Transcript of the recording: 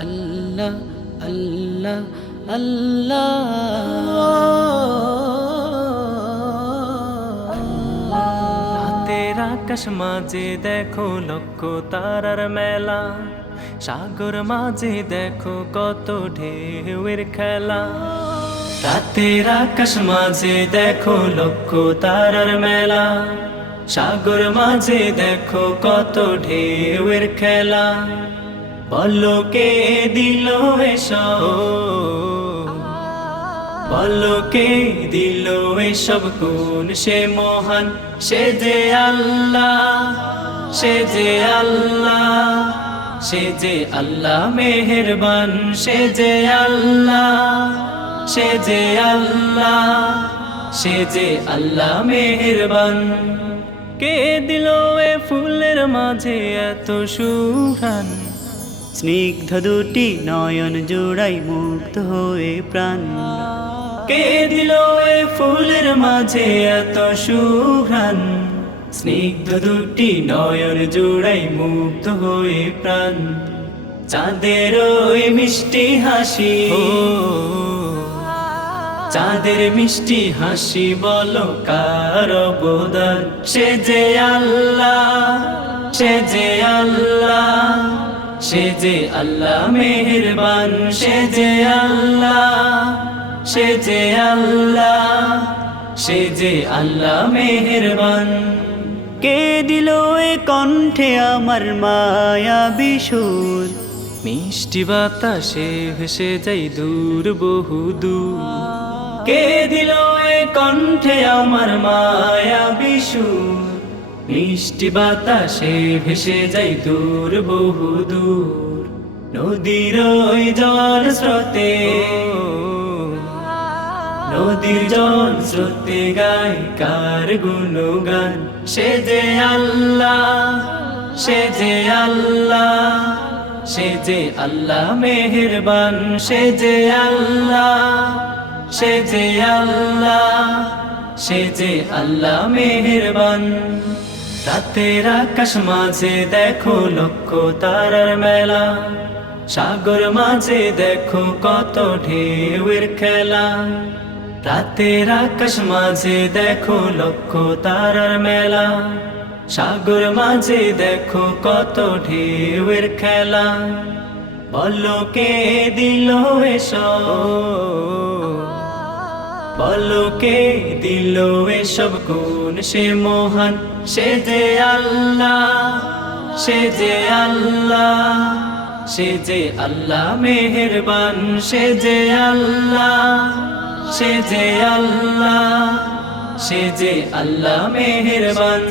আল্লাহ। আল্লাহ আল্লাহ রাতের আকাশ মাঝে দেখো লক্ষ তারার মেলা। সাগর মাঝে দেখো কত ঢেউয়ের খেলা। রাতের আকাশ মাঝে দেখো লক্ষ তারার মেলা। সাগর মাঝে দেখো কত ঢেউয়ের খেলা। বলো কে দিল এসব। কে দিল এসব কোন সে মহান। সে যে আল্লাহ, সে যে আল্লাহ, সে যে আল্লাহ মেহেরবান। সে যে আল্লাহ, সে যে আল্লাহ, সে যে আল্লাহ মেহেরবান। কে দিল এ ফুলের মাঝে এত সুহান স্নিগ্ধ দুটি নয়ন জোড়াই মুগ্ধ হয়ে প্রাণ। কে দিল এ ফুলের মাঝে এত সুঘ্রাণ? স্নিগ্ধ দুটি নয়ন জোড়াই মুগ্ধ হয়ে প্রাণ। চাঁদের মিষ্টি হাসি। চাঁদের মিষ্টি হাসি বলো কার অবদান? সে যে আল্লাহ, সে যে আল্লাহ, সে যে আল্লাহ মেহেরবান, সে যে আল্লাহ, সে যে আল্লাহ, সে যে আল্লাহ মেহেরবান। কে দিল এ কণ্ঠে আমার মায়া বিশুর? মিষ্টি বাতাসে ভেসে যাই দূর বহু দূর কে দিল এ কণ্ঠে আমার মায়া বিশু? মিষ্টি বাতাসে ভেসে যাই দূর, বহু দূর। নদীর ওই জল স্রোতে, নদীর জল স্রোতে গায় কার গুণগান। সে যে আল্লাহ, সে যে আল্লাহ, সে যে আল্লাহ মেহেরবান, সে যে আল্লাহ। সে যে আল্লাহ, সে যে আল্লাহ মেহেরবান। রাতের আকাশ মাঝে দেখো লক্ষ তারার মেলা। সাগর মাঝে দেখো কত ঢেউয়ের খেলা। রাতের আকাশ মাঝে দেখো লক্ষ তারার মেলা। সাগর মাঝে দেখো কত ঢেউয়ের খেলা। বলো কে দিল এসব? বলো কে দিল এসব? কোন সে মোহন? সে যে আল্লাহ, সে যে আল্লাহ, সে যে আল্লাহ মেহেরবান, সে যে আল্লাহ, সে যে আল্লাহ, সে যে আল্লাহ মেহেরবান।